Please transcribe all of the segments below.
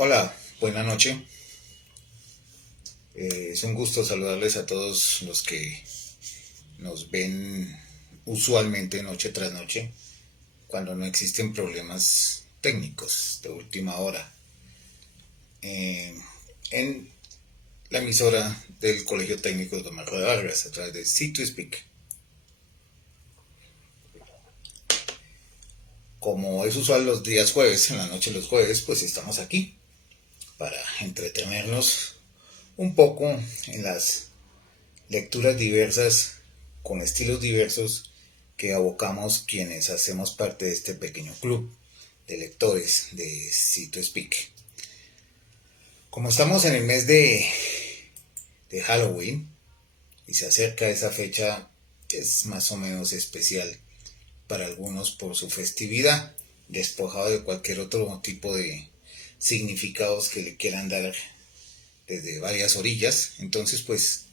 Hola, buena noche. Es un gusto saludarles a todos los que nos ven usualmente noche tras noche, cuando no existen problemas técnicos de última hora. Eh, en la emisora del Colegio Técnico Tomás Rueda Vargas, a través de C2Speak. Como es usual los días jueves, en la noche de los jueves, pues estamos aquí para entretenernos un poco en las lecturas diversas con estilos diversos que abocamos quienes hacemos parte de este pequeño club de lectores de Cito Speak. Como estamos en el mes de Halloween y se acerca esa fecha que es más o menos especial para algunos por su festividad, despojado de cualquier otro tipo de significados que le quieran dar desde varias orillas, entonces pues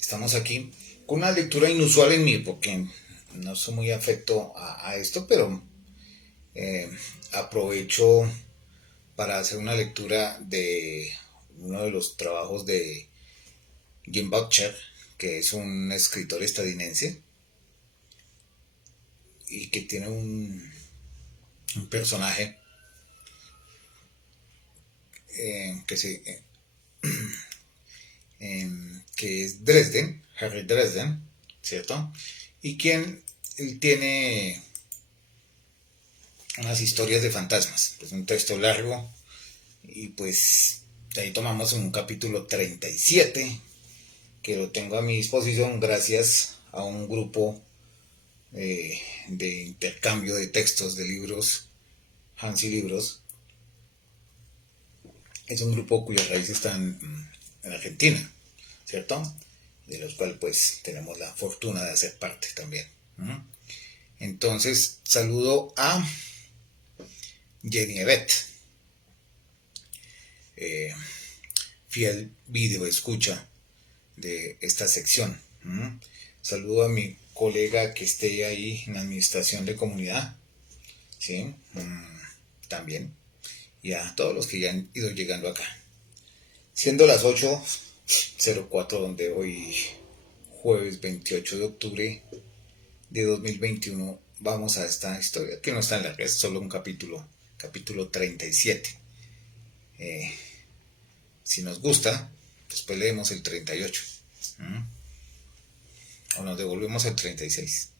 estamos aquí con una lectura inusual en mí, porque no soy muy afecto a esto, pero eh, aprovecho para hacer una lectura de uno de los trabajos de Jim Butcher, que es un escritor estadounidense y que tiene un personaje que, que es Dresden, Harry Dresden, ¿cierto? Y quien él tiene unas historias de fantasmas. Pues un texto largo y pues de ahí tomamos un capítulo 37 que lo tengo a mi disposición gracias a un grupo de intercambio de textos de libros, Hansi Libros. Es un grupo cuyas raíces están en Argentina, ¿cierto? De los cuales pues tenemos la fortuna de hacer parte también. Entonces saludo a Jenny Evet, fiel video escucha de esta sección. Saludo a mi colega que esté ahí en la administración de comunidad, ¿sí? También. Y a todos los que ya han ido llegando acá. Siendo las 8:04 donde hoy, jueves 28 de octubre de 2021, vamos a esta historia que no está en la red, es solo un capítulo 37. Si nos gusta, después leemos el 38. O nos devolvemos al 36.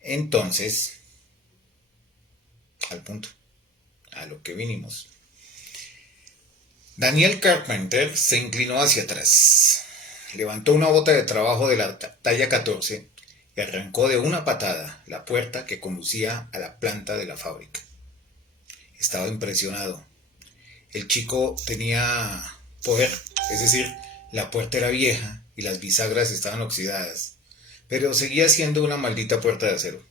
Entonces, al punto, a lo que vinimos. Daniel Carpenter se inclinó hacia atrás, levantó una bota de trabajo de la talla 14 y arrancó de una patada la puerta que conducía a la planta de la fábrica. Estaba impresionado. El chico tenía poder, es decir, la puerta era vieja y las bisagras estaban oxidadas, pero seguía siendo una maldita puerta de acero.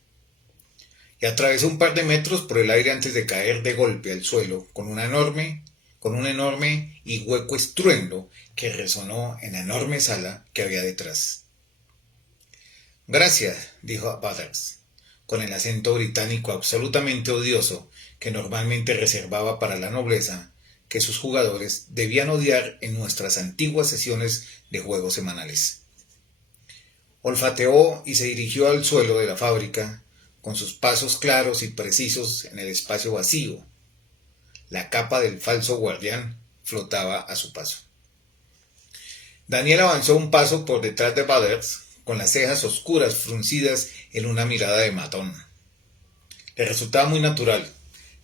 Y atravesó un par de metros por el aire antes de caer de golpe al suelo con un enorme y hueco estruendo que resonó en la enorme sala que había detrás. Gracias, dijo Butters, con el acento británico absolutamente odioso que normalmente reservaba para la nobleza, que sus jugadores debían odiar en nuestras antiguas sesiones de juegos semanales. Olfateó y se dirigió al suelo de la fábrica, con sus pasos claros y precisos en el espacio vacío. La capa del falso guardián flotaba a su paso. Daniel avanzó un paso por detrás de Butters, con las cejas oscuras fruncidas en una mirada de matón. Le resultaba muy natural.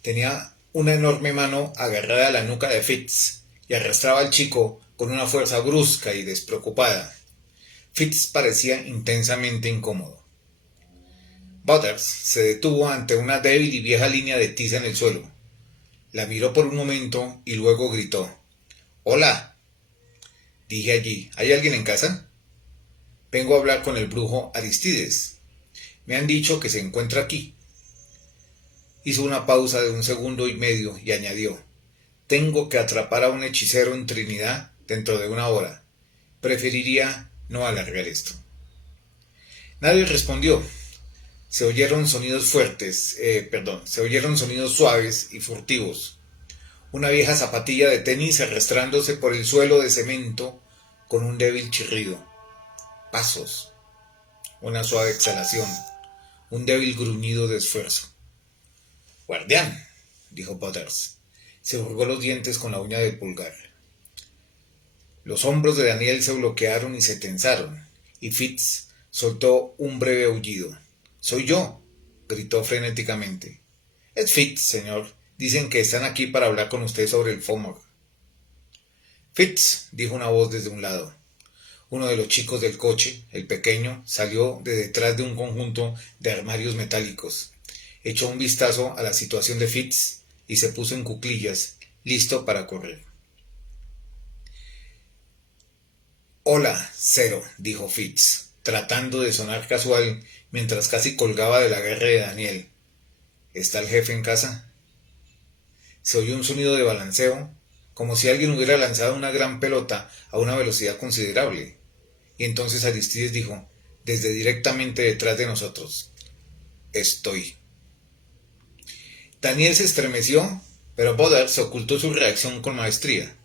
Tenía una enorme mano agarrada a la nuca de Fitz y arrastraba al chico con una fuerza brusca y despreocupada. Fitz parecía intensamente incómodo. Butters se detuvo ante una débil y vieja línea de tiza en el suelo. La miró por un momento y luego gritó: «¡Hola!». Dije allí: «¿Hay alguien en casa?». «Vengo a hablar con el brujo Aristides. Me han dicho que se encuentra aquí». Hizo una pausa de 1,5 segundos y añadió: «Tengo que atrapar a un hechicero en Trinidad dentro de 1 hora. Preferiría no alargar esto». Nadie respondió. Se oyeron sonidos suaves y furtivos. una vieja zapatilla de tenis arrastrándose por el suelo de cemento con un débil chirrido. Pasos, una suave exhalación, un débil gruñido de esfuerzo. «Guardián», dijo Butters. Se hurgó los dientes con la uña del pulgar. Los hombros de Daniel se bloquearon y se tensaron, y Fitz soltó un breve aullido. «Soy yo», gritó frenéticamente. «Es Fitz, señor. Dicen que están aquí para hablar con usted sobre el FOMOR». «Fitz», dijo una voz desde un lado. Uno de los chicos del coche, el pequeño, salió de detrás de un conjunto de armarios metálicos. Echó un vistazo a la situación de Fitz y se puso en cuclillas, listo para correr. «Hola, Cero», dijo Fitz, tratando de sonar casual mientras casi colgaba del agarre de Daniel. «¿Está el jefe en casa?» Se oyó un sonido de balanceo, como si alguien hubiera lanzado una gran pelota a una velocidad considerable. Y entonces Aristides dijo, desde directamente detrás de nosotros: «Estoy». Daniel se estremeció, pero Butters ocultó su reacción con maestría.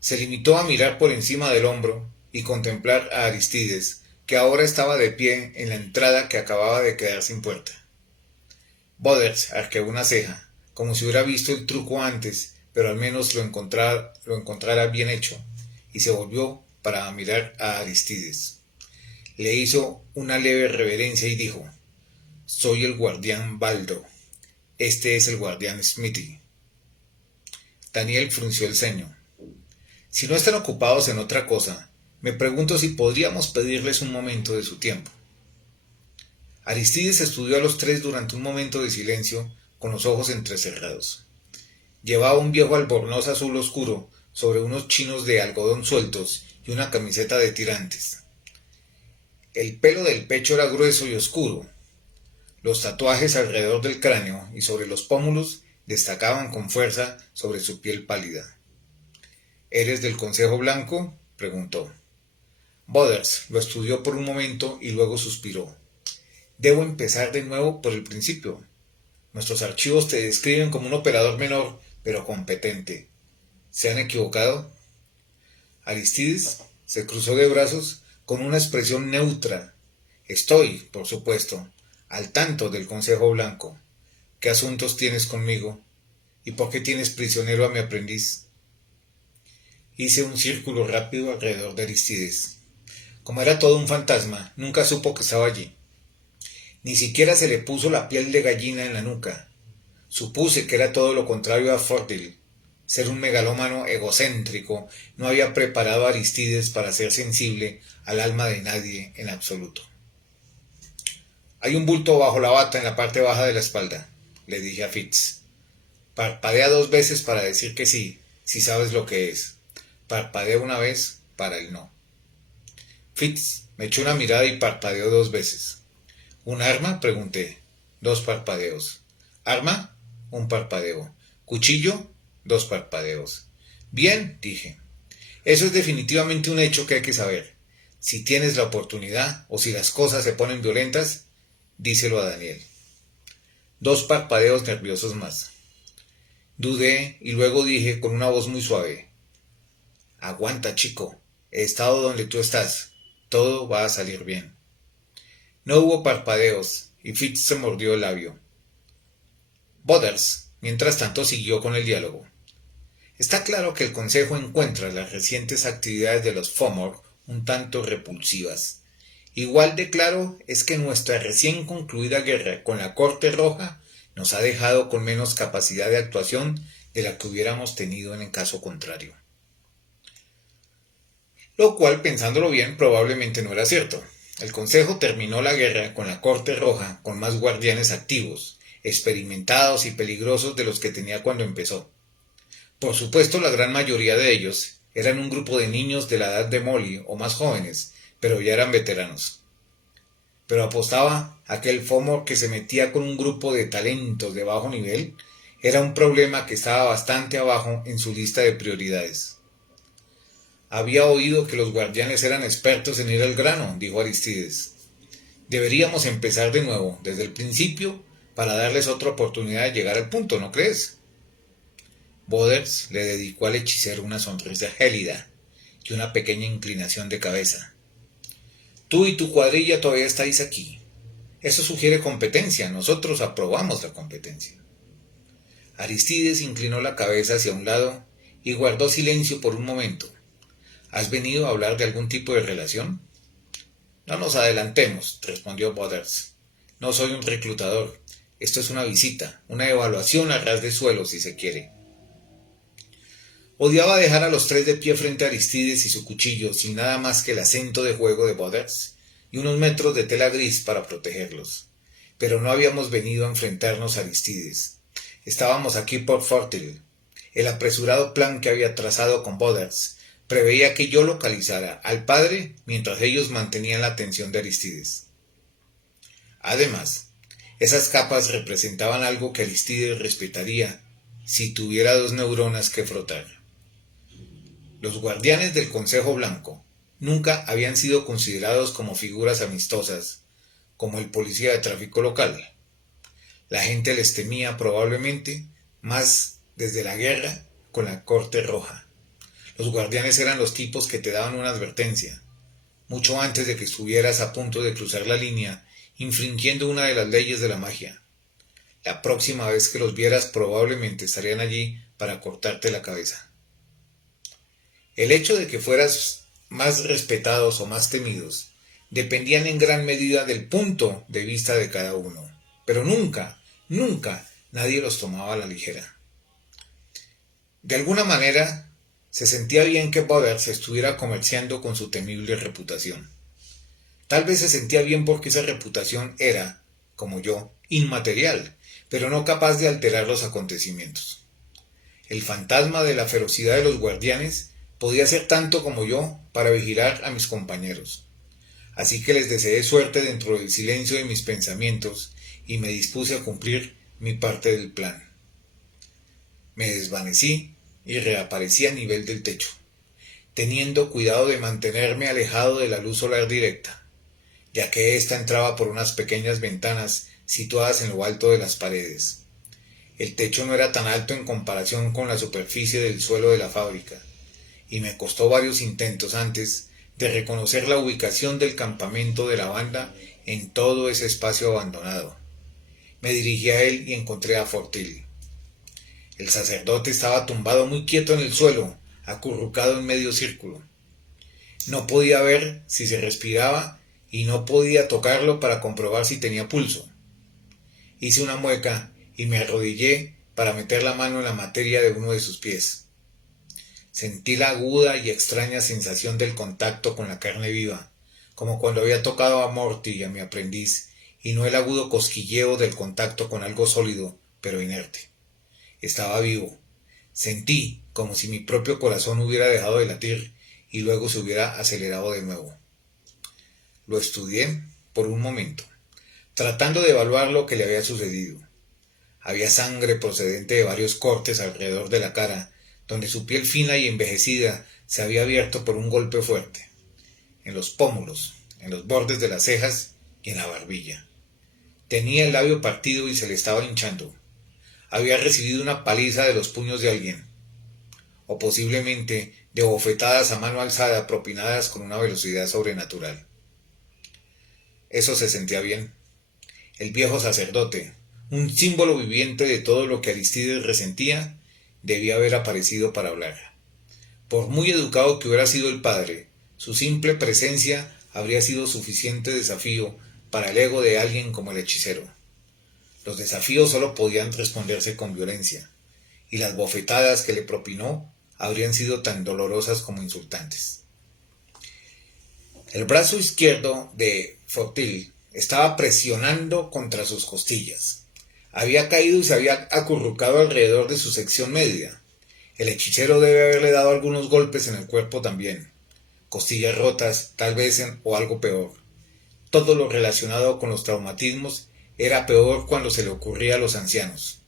Se limitó a mirar por encima del hombro y contemplar a Aristides, que ahora estaba de pie en la entrada que acababa de quedar sin puerta. Butters arqueó una ceja, como si hubiera visto el truco antes, pero al menos lo encontrara bien hecho, y se volvió para mirar a Aristides. Le hizo una leve reverencia y dijo: «Soy el guardián Baldo. Este es el guardián Smithy». Daniel frunció el ceño. «Si no están ocupados en otra cosa, me pregunto si podríamos pedirles un momento de su tiempo». Aristides estudió a los tres durante un momento de silencio, con los ojos entrecerrados. Llevaba un viejo albornoz azul oscuro sobre unos chinos de algodón sueltos y una camiseta de tirantes. El pelo del pecho era grueso y oscuro. Los tatuajes alrededor del cráneo y sobre los pómulos destacaban con fuerza sobre su piel pálida. «¿Eres del Consejo Blanco?», preguntó. Butters lo estudió por un momento y luego suspiró. «Debo empezar de nuevo por el principio. Nuestros archivos te describen como un operador menor, pero competente. ¿Se han equivocado?». Aristides se cruzó de brazos con una expresión neutra. «Estoy, por supuesto, al tanto del Consejo Blanco. ¿Qué asuntos tienes conmigo? ¿Y por qué tienes prisionero a mi aprendiz?». Hice un círculo rápido alrededor de Aristides. Como era todo un fantasma, nunca supo que estaba allí. Ni siquiera se le puso la piel de gallina en la nuca. Supuse que era todo lo contrario a Fordil. Ser un megalómano egocéntrico no había preparado a Aristides para ser sensible al alma de nadie en absoluto. «Hay un bulto bajo la bata en la parte baja de la espalda», le dije a Fitz. «Parpadea 2 veces para decir que sí, si sabes lo que es. Parpadea una vez para el no». Fitz me echó una mirada y parpadeó 2 veces. «¿Un arma?», pregunté. 2 parpadeos. «¿Arma?», 1 parpadeo. «¿Cuchillo?», 2 parpadeos. «Bien», dije. «Eso es definitivamente un hecho que hay que saber. Si tienes la oportunidad o si las cosas se ponen violentas, díselo a Daniel». 2 parpadeos nerviosos más. Dudé y luego dije con una voz muy suave: «Aguanta, chico. He estado donde tú estás. Todo va a salir bien». No hubo parpadeos y Fitz se mordió el labio. Butters, mientras tanto, siguió con el diálogo. «Está claro que el Consejo encuentra las recientes actividades de los FOMOR un tanto repulsivas. Igual de claro es que nuestra recién concluida guerra con la Corte Roja nos ha dejado con menos capacidad de actuación de la que hubiéramos tenido en el caso contrario». Lo cual, pensándolo bien, probablemente no era cierto. El Consejo terminó la guerra con la Corte Roja con más guardianes activos, experimentados y peligrosos de los que tenía cuando empezó. Por supuesto, la gran mayoría de ellos eran un grupo de niños de la edad de Molly o más jóvenes, pero ya eran veteranos. Pero apostaba a que el FOMOR que se metía con un grupo de talentos de bajo nivel era un problema que estaba bastante abajo en su lista de prioridades. «Había oído que los guardianes eran expertos en ir al grano», dijo Aristides. «Deberíamos empezar de nuevo, desde el principio, para darles otra oportunidad de llegar al punto, ¿no crees?». Boders le dedicó al hechicero una sonrisa gélida y una pequeña inclinación de cabeza. Tú y tu cuadrilla todavía estáis aquí. Eso sugiere competencia. Nosotros aprobamos la competencia. Aristides inclinó la cabeza hacia un lado y guardó silencio por un momento. ¿Has venido a hablar de algún tipo de relación? No nos adelantemos, respondió Boders. No soy un reclutador. Esto es una visita, una evaluación a ras de suelo, si se quiere. Odiaba dejar a los tres de pie frente a Aristides y su cuchillo, sin nada más que el acento de juego de Boders y unos metros de tela gris para protegerlos. Pero no habíamos venido a enfrentarnos a Aristides. Estábamos aquí por Fortil. El apresurado plan que había trazado con Boders preveía que yo localizara al padre mientras ellos mantenían la atención de Aristides. Además, esas capas representaban algo que Aristides respetaría si tuviera dos neuronas que frotar. Los guardianes del Consejo Blanco nunca habían sido considerados como figuras amistosas, como el policía de tráfico local. La gente les temía probablemente más desde la guerra con la Corte Roja. Los guardianes eran los tipos que te daban una advertencia, mucho antes de que estuvieras a punto de cruzar la línea, infringiendo una de las leyes de la magia. La próxima vez que los vieras probablemente estarían allí para cortarte la cabeza. El hecho de que fueras más respetados o más temidos dependían en gran medida del punto de vista de cada uno, pero nunca nadie los tomaba a la ligera. De alguna manera, se sentía bien que Boders estuviera comerciando con su temible reputación. Tal vez se sentía bien porque esa reputación era, como yo, inmaterial, pero no capaz de alterar los acontecimientos. El fantasma de la ferocidad de los guardianes podía ser tanto como yo para vigilar a mis compañeros. Así que les deseé suerte dentro del silencio de mis pensamientos y me dispuse a cumplir mi parte del plan. Me desvanecí y reaparecí a nivel del techo, teniendo cuidado de mantenerme alejado de la luz solar directa, ya que ésta entraba por unas pequeñas ventanas situadas en lo alto de las paredes. El techo no era tan alto en comparación con la superficie del suelo de la fábrica, y me costó varios intentos antes de reconocer la ubicación del campamento de la banda en todo ese espacio abandonado. Me dirigí a él y encontré a Fortil. El sacerdote estaba tumbado muy quieto en el suelo, acurrucado en medio círculo. No podía ver si se respiraba y no podía tocarlo para comprobar si tenía pulso. Hice una mueca y me arrodillé para meter la mano en la materia de uno de sus pies. Sentí la aguda y extraña sensación del contacto con la carne viva, como cuando había tocado a Morty y a mi aprendiz, y no el agudo cosquilleo del contacto con algo sólido, pero inerte. Estaba vivo. Sentí como si mi propio corazón hubiera dejado de latir y luego se hubiera acelerado de nuevo. Lo estudié por un momento, tratando de evaluar lo que le había sucedido. Había sangre procedente de varios cortes alrededor de la cara, donde su piel fina y envejecida se había abierto por un golpe fuerte, en los pómulos, en los bordes de las cejas y en la barbilla. Tenía el labio partido y se le estaba hinchando. Había recibido una paliza de los puños de alguien, o posiblemente de bofetadas a mano alzada propinadas con una velocidad sobrenatural. Eso se sentía bien. El viejo sacerdote, un símbolo viviente de todo lo que Aristides resentía, debía haber aparecido para hablar. Por muy educado que hubiera sido el padre, su simple presencia habría sido suficiente desafío para el ego de alguien como el hechicero. Los desafíos solo podían responderse con violencia, y las bofetadas que le propinó habrían sido tan dolorosas como insultantes. El brazo izquierdo de Fortil estaba presionando contra sus costillas. Había caído y se había acurrucado alrededor de su sección media. El hechicero debe haberle dado algunos golpes en el cuerpo también. Costillas rotas, tal vez, o algo peor. Todo lo relacionado con los traumatismos era peor cuando se le ocurría a los ancianos.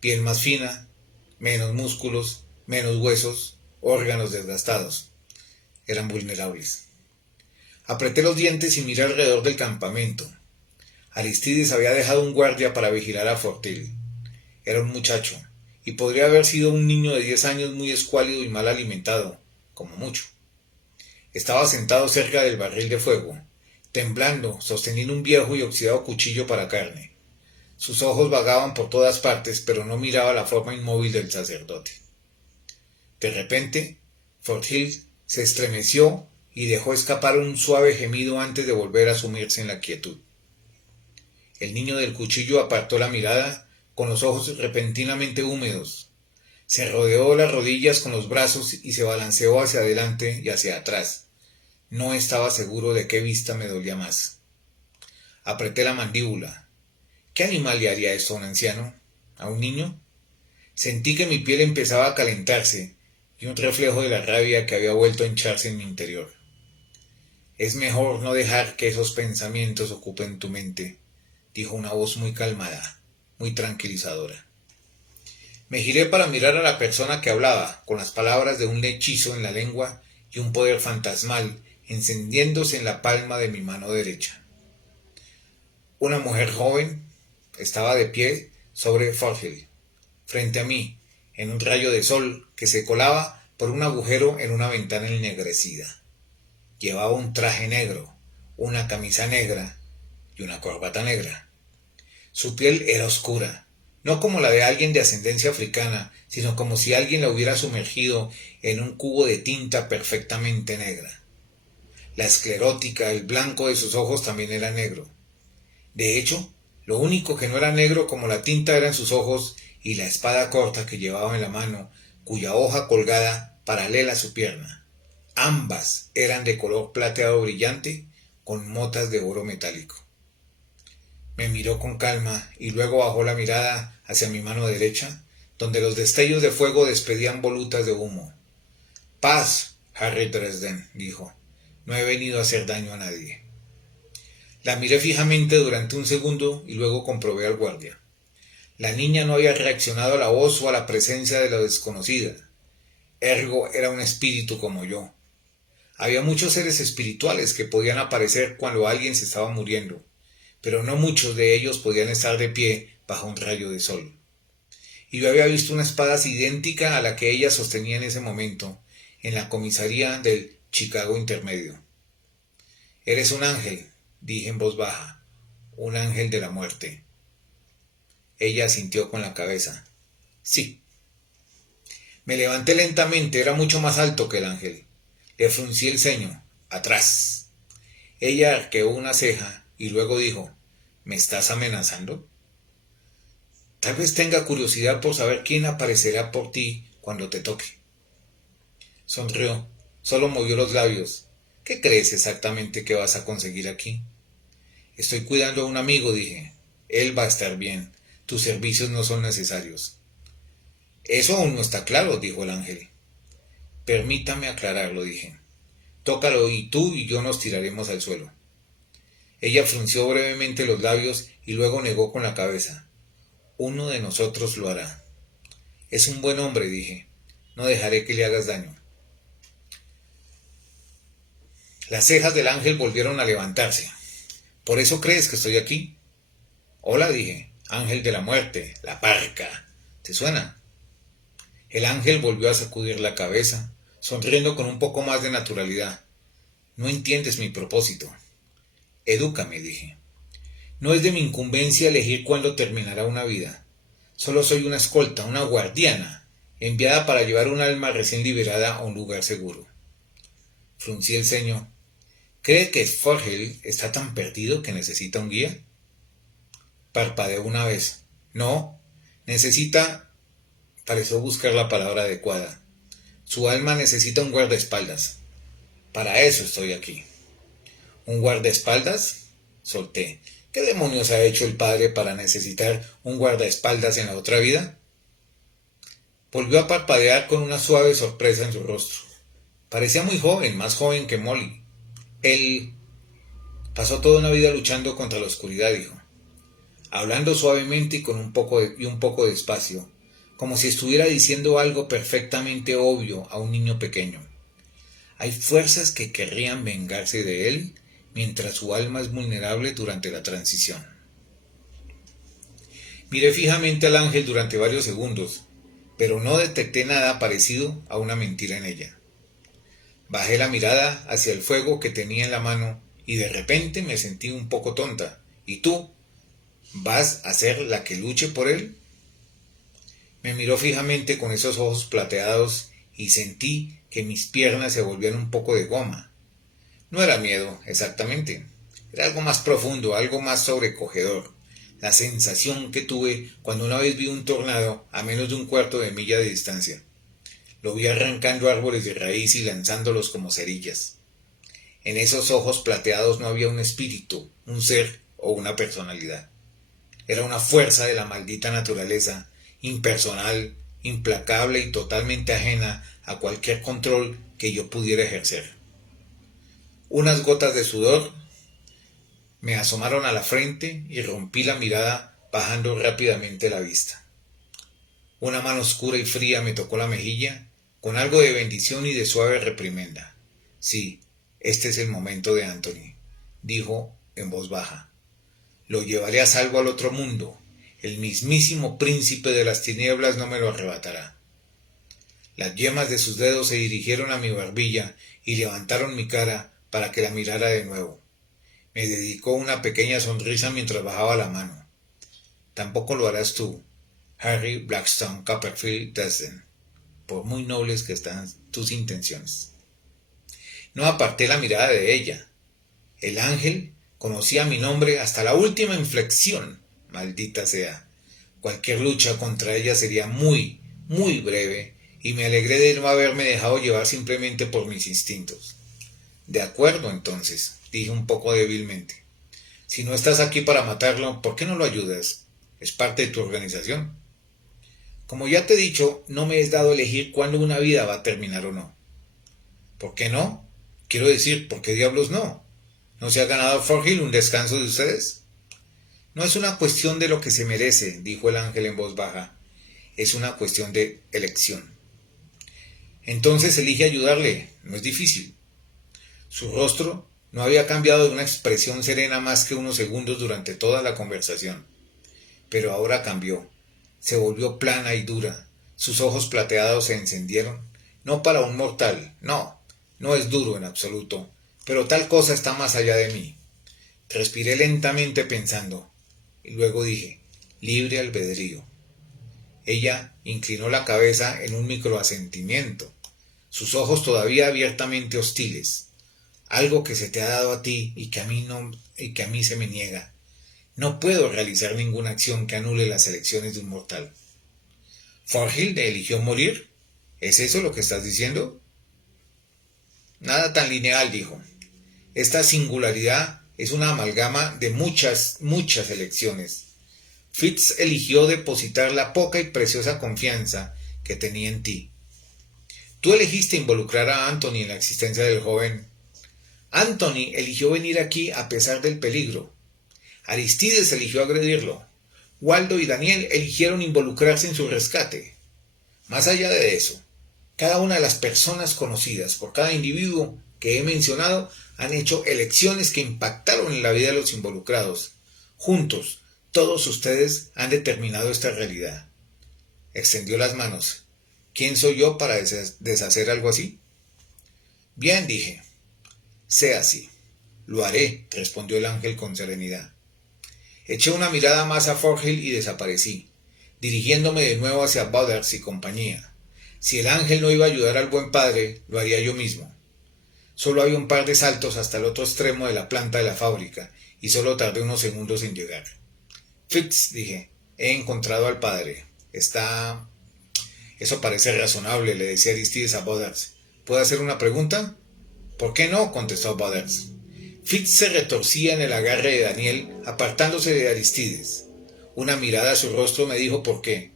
Piel más fina, menos músculos, menos huesos, órganos desgastados. Eran vulnerables. Apreté los dientes y miré alrededor del campamento. Aristides había dejado un guardia para vigilar a Fortil. Era un muchacho, y podría haber sido un niño de 10 años muy escuálido y mal alimentado, como mucho. Estaba sentado cerca del barril de fuego, temblando, sosteniendo un viejo y oxidado cuchillo para carne. Sus ojos vagaban por todas partes, pero no miraba la forma inmóvil del sacerdote. De repente, Forthill se estremeció y dejó escapar un suave gemido antes de volver a sumirse en la quietud. El niño del cuchillo apartó la mirada con los ojos repentinamente húmedos. Se rodeó las rodillas con los brazos y se balanceó hacia adelante y hacia atrás. No estaba seguro de qué vista me dolía más. Apreté la mandíbula. ¿Qué animal le haría esto a un anciano? ¿A un niño? Sentí que mi piel empezaba a calentarse y un reflejo de la rabia que había vuelto a hincharse en mi interior. Es mejor no dejar que esos pensamientos ocupen tu mente, dijo una voz muy calmada, muy tranquilizadora. Me giré para mirar a la persona que hablaba, con las palabras de un hechizo en la lengua y un poder fantasmal encendiéndose en la palma de mi mano derecha. Una mujer joven estaba de pie sobre Forthill, frente a mí, en un rayo de sol que se colaba por un agujero en una ventana ennegrecida. Llevaba un traje negro, una camisa negra y una corbata negra. Su piel era oscura, no como la de alguien de ascendencia africana, sino como si alguien la hubiera sumergido en un cubo de tinta perfectamente negra. La esclerótica, el blanco de sus ojos también era negro. De hecho, lo único que no era negro como la tinta eran sus ojos y la espada corta que llevaba en la mano, cuya hoja colgada paralela a su pierna. Ambas eran de color plateado brillante con motas de oro metálico. Me miró con calma y luego bajó la mirada hacia mi mano derecha, donde los destellos de fuego despedían volutas de humo. «Paz, Harry Dresden», dijo. «No he venido a hacer daño a nadie». La miré fijamente durante un segundo y luego comprobé al guardia. La niña no había reaccionado a la voz o a la presencia de la desconocida. Ergo era un espíritu como yo. Había muchos seres espirituales que podían aparecer cuando alguien se estaba muriendo, pero no muchos de ellos podían estar de pie bajo un rayo de sol. Y yo había visto una espada idéntica a la que ella sostenía en ese momento, en la comisaría del Chicago Intermedio. «Eres un ángel», dije en voz baja, «un ángel de la muerte». Ella asintió con la cabeza. «Sí». Me levanté lentamente, era mucho más alto que el ángel. Le fruncí el ceño. «Atrás». Ella arqueó una ceja y luego dijo, «¿Me estás amenazando?» «Tal vez tenga curiosidad por saber quién aparecerá por ti cuando te toque». Sonrió, solo movió los labios. «¿Qué crees exactamente que vas a conseguir aquí?» «Estoy cuidando a un amigo», dije. «Él va a estar bien. Tus servicios no son necesarios». «Eso aún no está claro», dijo el ángel. «Permítame aclararlo», dije. «Tócalo y tú y yo nos tiraremos al suelo». Ella frunció brevemente los labios y luego negó con la cabeza. «Uno de nosotros lo hará». «Es un buen hombre», dije. «No dejaré que le hagas daño». Las cejas del ángel volvieron a levantarse. «¿Por eso crees que estoy aquí?» «Hola», dije. «Ángel de la muerte, la parca. ¿Te suena?» El ángel volvió a sacudir la cabeza, sonriendo con un poco más de naturalidad. «No entiendes mi propósito». «Edúcame», dije. «No es de mi incumbencia elegir cuándo terminará una vida. Solo soy una escolta, una guardiana, enviada para llevar un alma recién liberada a un lugar seguro». Fruncí el ceño. «¿Cree que Forthill está tan perdido que necesita un guía?» Parpadeó una vez. «No, necesita...» Pareció buscar la palabra adecuada. «Su alma necesita un guardaespaldas. Para eso estoy aquí». «¿Un guardaespaldas?», solté. «¿Qué demonios ha hecho el padre para necesitar un guardaespaldas en la otra vida?» Volvió a parpadear con una suave sorpresa en su rostro. Parecía muy joven, más joven que Molly. Él pasó toda una vida luchando contra la oscuridad, dijo, hablando suavemente y con un poco despacio, como si estuviera diciendo algo perfectamente obvio a un niño pequeño. Hay fuerzas que querrían vengarse de él mientras su alma es vulnerable durante la transición. Miré fijamente al ángel durante varios segundos. pero no detecté nada parecido a una mentira en ella. Bajé la mirada hacia el fuego que tenía en la mano y de repente me sentí un poco tonta. ¿Y tú? ¿Vas a ser la que luche por él? Me miró fijamente con esos ojos plateados y sentí que mis piernas se volvían un poco de goma. No era miedo, exactamente. Era algo más profundo, algo más sobrecogedor. La sensación que tuve cuando una vez vi un tornado a menos de un cuarto de milla de distancia. Lo vi arrancando árboles de raíz y lanzándolos como cerillas. En esos ojos plateados no había un espíritu, un ser o una personalidad. Era una fuerza de la maldita naturaleza, impersonal, implacable y totalmente ajena a cualquier control que yo pudiera ejercer. Unas gotas de sudor me asomaron a la frente y rompí la mirada bajando rápidamente la vista. Una mano oscura y fría me tocó la mejilla con algo de bendición y de suave reprimenda. Sí, este es el momento de Anthony, dijo en voz baja. Lo llevaré a salvo al otro mundo. El mismísimo príncipe de las tinieblas no me lo arrebatará. Las yemas de sus dedos se dirigieron a mi barbilla y levantaron mi cara para que la mirara de nuevo. Me dedicó una pequeña sonrisa mientras bajaba la mano. Tampoco lo harás tú, Harry Blackstone Copperfield Desden, por muy nobles que están tus intenciones. No aparté la mirada de ella. El ángel conocía mi nombre hasta la última inflexión, maldita sea. Cualquier lucha contra ella sería muy, muy breve, y me alegré de no haberme dejado llevar simplemente por mis instintos. De acuerdo, entonces, dije un poco débilmente. Si no estás aquí para matarlo, ¿por qué no lo ayudas? Es parte de tu organización. Como ya te he dicho, no me es dado elegir cuándo una vida va a terminar o no. ¿Por qué no? Quiero decir, ¿por qué diablos no? ¿No se ha ganado Forhill un descanso de ustedes? No es una cuestión de lo que se merece, dijo el ángel en voz baja. Es una cuestión de elección. Entonces elige ayudarle, no es difícil. Su rostro no había cambiado de una expresión serena más que unos segundos durante toda la conversación. Pero ahora cambió. Se volvió plana y dura. Sus ojos plateados se encendieron. No para un mortal, no. No es duro en absoluto. Pero tal cosa está más allá de mí. Respiré lentamente pensando. Y luego dije, libre albedrío. Ella inclinó la cabeza en un microasentimiento. Sus ojos todavía abiertamente hostiles. Algo que se te ha dado a ti y que a mí se me niega. No puedo realizar ninguna acción que anule las elecciones de un mortal. ¿Forhill eligió morir? ¿Es eso lo que estás diciendo? Nada tan lineal, dijo. Esta singularidad es una amalgama de muchas, muchas elecciones. Fitz eligió depositar la poca y preciosa confianza que tenía en ti. Tú elegiste involucrar a Anthony en la existencia del joven. Anthony eligió venir aquí a pesar del peligro. Aristides eligió agredirlo. Waldo y Daniel eligieron involucrarse en su rescate. Más allá de eso, cada una de las personas conocidas por cada individuo que he mencionado han hecho elecciones que impactaron en la vida de los involucrados. Juntos, todos ustedes han determinado esta realidad. Extendió las manos. ¿Quién soy yo para deshacer algo así? Bien, dije. Sea así. Lo haré, respondió el ángel con serenidad. Eché una mirada más a Forhill y desaparecí, dirigiéndome de nuevo hacia Butters y compañía. Si el ángel no iba a ayudar al buen padre, lo haría yo mismo. Solo había un par de saltos hasta el otro extremo de la planta de la fábrica, y solo tardé unos segundos en llegar. Fitz, dije, he encontrado al padre. Está... Eso parece razonable, le decía Aristides a Butters. ¿Puedo hacer una pregunta? ¿Por qué no? Contestó Butters. Fitz se retorcía en el agarre de Daniel, apartándose de Aristides. Una mirada a su rostro me dijo por qué.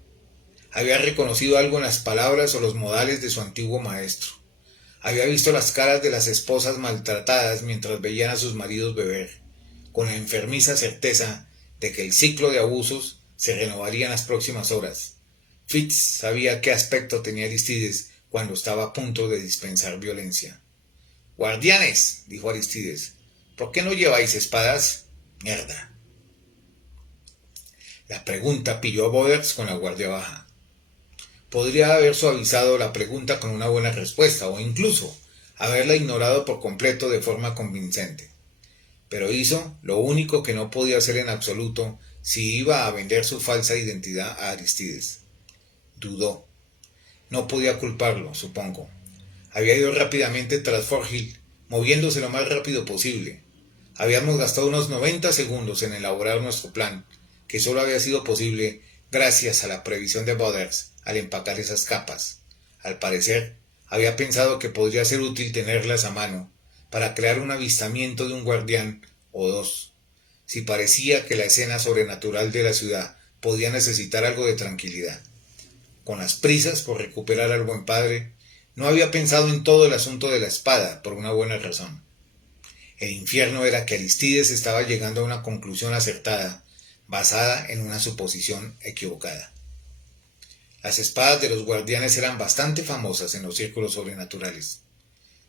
Había reconocido algo en las palabras o los modales de su antiguo maestro. Había visto las caras de las esposas maltratadas mientras veían a sus maridos beber, con la enfermiza certeza de que el ciclo de abusos se renovaría en las próximas horas. Fitz sabía qué aspecto tenía Aristides cuando estaba a punto de dispensar violencia. «Guardianes», dijo Aristides, «¿por qué no lleváis espadas?» «Mierda». La pregunta pilló a Butters con la guardia baja. podría haber suavizado la pregunta con una buena respuesta o incluso haberla ignorado por completo de forma convincente. Pero hizo lo único que no podía hacer en absoluto si iba a vender su falsa identidad a Aristides. Dudó. No podía culparlo, supongo. Había ido rápidamente tras Forgill, moviéndose lo más rápido posible. Habíamos gastado unos 90 segundos en elaborar nuestro plan, que solo había sido posible gracias a la previsión de Butters al empacar esas capas. Al parecer, había pensado que podría ser útil tenerlas a mano para crear un avistamiento de un guardián o dos, si parecía que la escena sobrenatural de la ciudad podía necesitar algo de tranquilidad. Con las prisas por recuperar al buen padre, no había pensado en todo el asunto de la espada por una buena razón. El infierno era que Aristides estaba llegando a una conclusión acertada, basada en una suposición equivocada. Las espadas de los guardianes eran bastante famosas en los círculos sobrenaturales,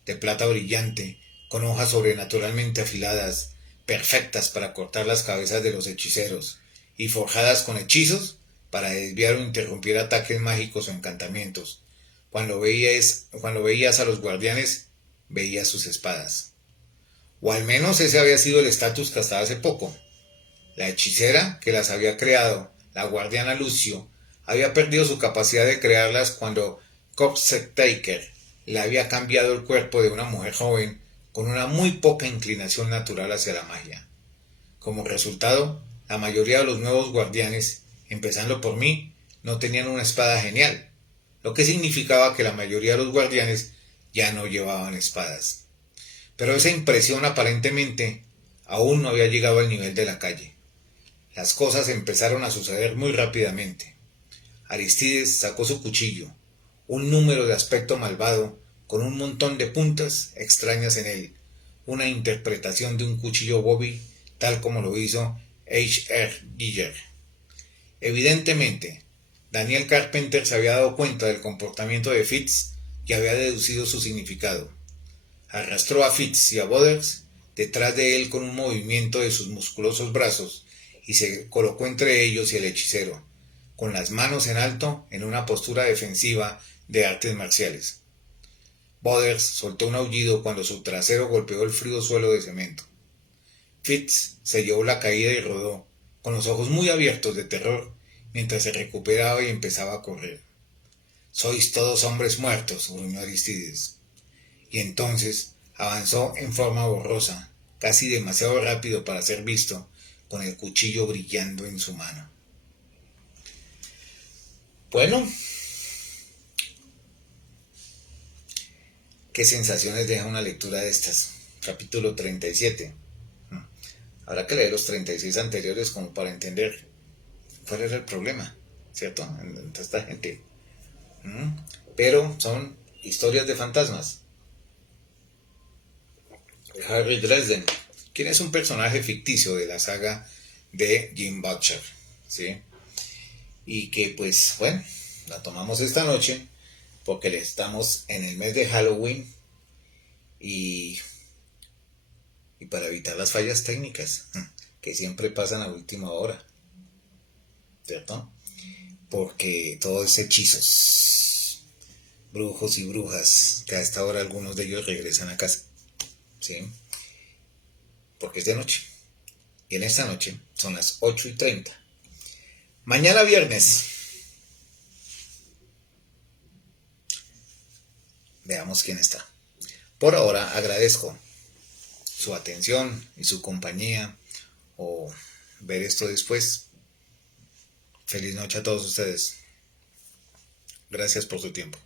de plata brillante, con hojas sobrenaturalmente afiladas, perfectas para cortar las cabezas de los hechiceros, y forjadas con hechizos para desviar o interrumpir ataques mágicos o encantamientos. Cuando veías a los guardianes, veías sus espadas. O al menos ese había sido el estatus que hasta hace poco. La hechicera que las había creado, la guardiana Lucio, había perdido su capacidad de crearlas cuando Copsec-Taker le había cambiado el cuerpo de una mujer joven con una muy poca inclinación natural hacia la magia. Como resultado, la mayoría de los nuevos guardianes, empezando por mí, no tenían una espada genial, lo que significaba que la mayoría de los guardianes ya no llevaban espadas. Pero esa impresión aparentemente aún no había llegado al nivel de la calle. Las cosas empezaron a suceder muy rápidamente. Aristides sacó su cuchillo, un número de aspecto malvado, con un montón de puntas extrañas en él, una interpretación de un cuchillo Bobby, tal como lo hizo H.R. Giger. Evidentemente, Daniel Carpenter se había dado cuenta del comportamiento de Fitz y había deducido su significado. Arrastró a Fitz y a Butters detrás de él con un movimiento de sus musculosos brazos y se colocó entre ellos y el hechicero, con las manos en alto en una postura defensiva de artes marciales. Butters soltó un aullido cuando su trasero golpeó el frío suelo de cemento. Fitz se llevó la caída y rodó, con los ojos muy abiertos de terror, mientras se recuperaba y empezaba a correr. «Sois todos hombres muertos», gruñó Aristides. Y entonces avanzó en forma borrosa, casi demasiado rápido para ser visto, con el cuchillo brillando en su mano. Bueno, ¿qué sensaciones deja una lectura de estas? Capítulo 37. Habrá que leer los 36 anteriores como para entender cuál era el problema, ¿cierto? Entre esta gente. Pero son historias de fantasmas. Harry Dresden, quien es un personaje ficticio de la saga de Jim Butcher, ¿sí? Y que pues, bueno, la tomamos esta noche porque le estamos en el mes de Halloween y para evitar las fallas técnicas que siempre pasan a última hora, ¿cierto? Porque todo es hechizos, brujos y brujas, que a esta hora algunos de ellos regresan a casa, ¿sí? Porque es de noche. Y en esta noche son las 8:30. Mañana viernes. Veamos quién está. Por ahora agradezco su atención y su compañía, o ver esto después. Feliz noche a todos ustedes. Gracias por su tiempo.